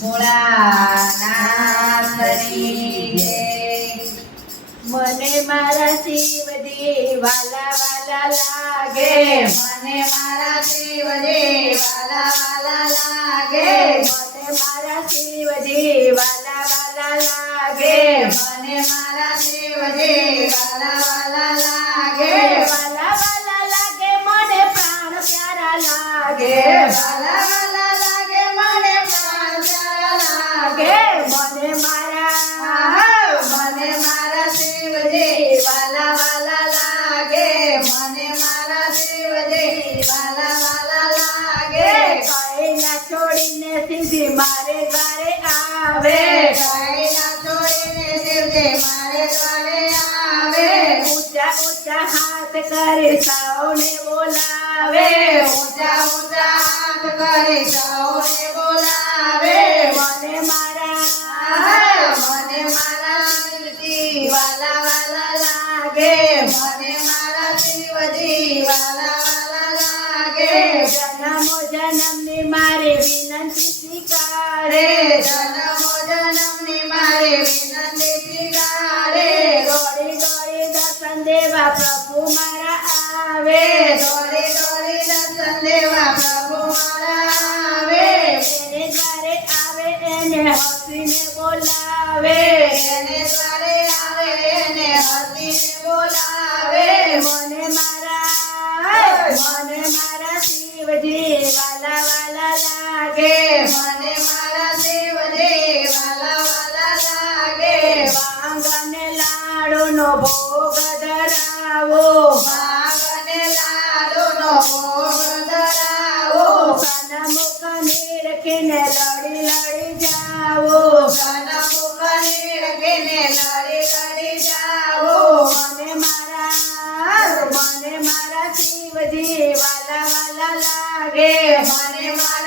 ભોળાનાથની જય। મને મારા શિવજી વાલા વાલા લાગે, મને મારા શિવજી વાલા વાલા લાગે, મને મારા શિવજી વાલા વાલા લાગે, મને મારા શિવજી વાલા વાલા લાગે, વાલા વાલા લાગે મને પ્રાણ પ્યારા લાગે, વાલા વાલા લાગે મને પ્રાણ પ્યારા લાગે, મને મારા મને મારા શિવજી વાલા વાલા લાગે, મને મારા શિવજી વાલા વાલા લાગે, કૈલા છોડીને સીધી મારે દ્વારે આવે, કૈલા છોડીને શિવજી મારે દ્વારે આવે, ઊંચા ઊંચા હાથ કરી સૌને બોલાવે, ઊંચા ઊંચા હાથ કરી સૌને બોલાવે, મને મારા શિવજી વાલા વાલા લાગે, મને મારા શિવજી વાલા વાલા લાગે, જન્મો જન્મની મારી વિનંતી સ્વીકારે, જન્મો જન્મની મારી વિનંતી સ્વીકારે, દોડી દોડી દર્શન દેવા પ્રભુ મારા આવે, દોડી દોડી દર્શન દેવા પ્રભુ મારા આવે, એને દ્વારે આવે એને હસીને બોલાવે, એને દ્વારે આવે એને હસીને બોલાવે, મને મારા શિવજી વાલા વાલા લાગે, મને મારા શિવજી વાલા વાલા લાગે, વાંગને લાડુનો ભોગ ધરાવો, વાંગને લાડુનો ભોગ ધરાવો, સન્મુખ નિરખીને લડી લડી જાવો, સન્મુખ નિરખીને લડી લડી જાઓ, મને મારા શિવજી વાલા વાલા લાગે, મને મારા